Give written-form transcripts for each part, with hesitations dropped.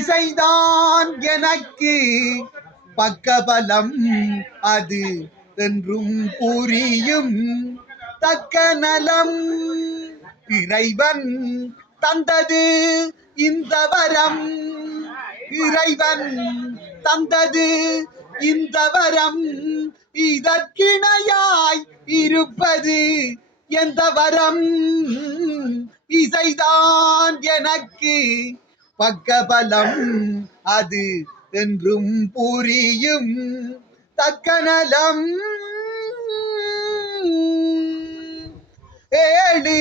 இசைதான் எனக்கு பக்கபலம் அது என்றும் புரியும் தக்க நலம் இறைவன் தந்தது இந்த வரம் இறைவன் தந்தது இந்த வரம் இதற்கிணையாய் இருப்பது எந்த வரம் இசைதான் எனக்கு பக்கபலம் அது என்றும் புரியும் தக்க நலம் ஏழு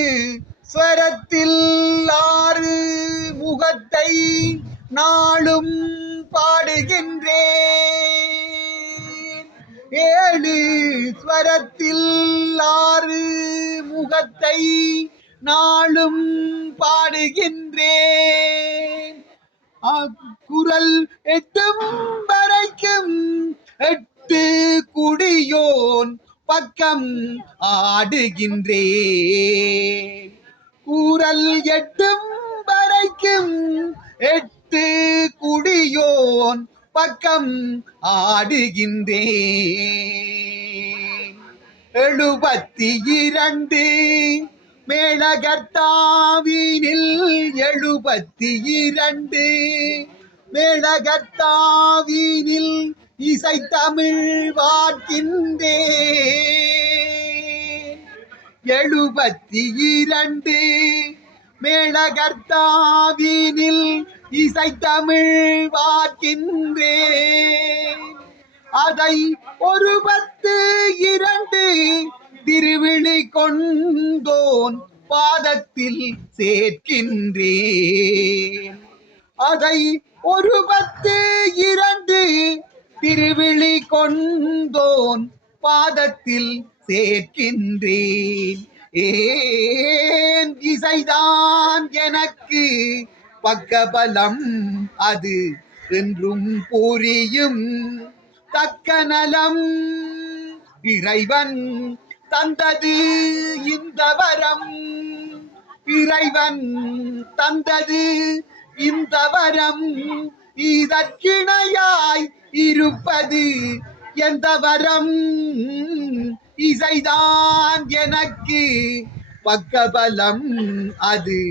ஸ்வரத்தில் ஆறு முகத்தை நாளும் பாடுகின்றேன் ஏழு ஸ்வரத்தில் ஆறு முகத்தை நாளும் பாடுகின்றேன் குரல் எட்டும் வரைக்கும் எட்டு குடியோன் பக்கம் ஆடுகின்றேன் குரல் எட்டும் வரைக்கும் எட்டு குடியோன் பக்கம் ஆடுகின்றேன் 72 மேளகர்த்தாவினில் 72 மேளகர்த்தாவினில் இசைத்தமிழ் வார்க்கின்றேன் 72 மேளகர்த்தாவினில் இசைத்தமிழ் வார்க்கின்றேன் அதை ஒரு 10 திருவிழி கொண்டோன் பாதத்தில் சேர்க்கின்றேன் அதை ஒரு 10 திருவிழி கொண்டோன் பாதத்தில் சேர்க்கின்றேன் ஏன் இசைதான் எனக்கு பக்கபலம் அது என்றும் புரியும் தக்க நலம் இறைவன் தந்தது இந்த வரம் இறைவன் தந்தது இந்த வரம் இதற்கிணையாய் இருப்பது எந்த வரம் இசைதான் எனக்கு பக்கபலம் அது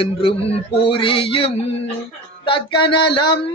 என்றும் புரியும் தக்க நலம்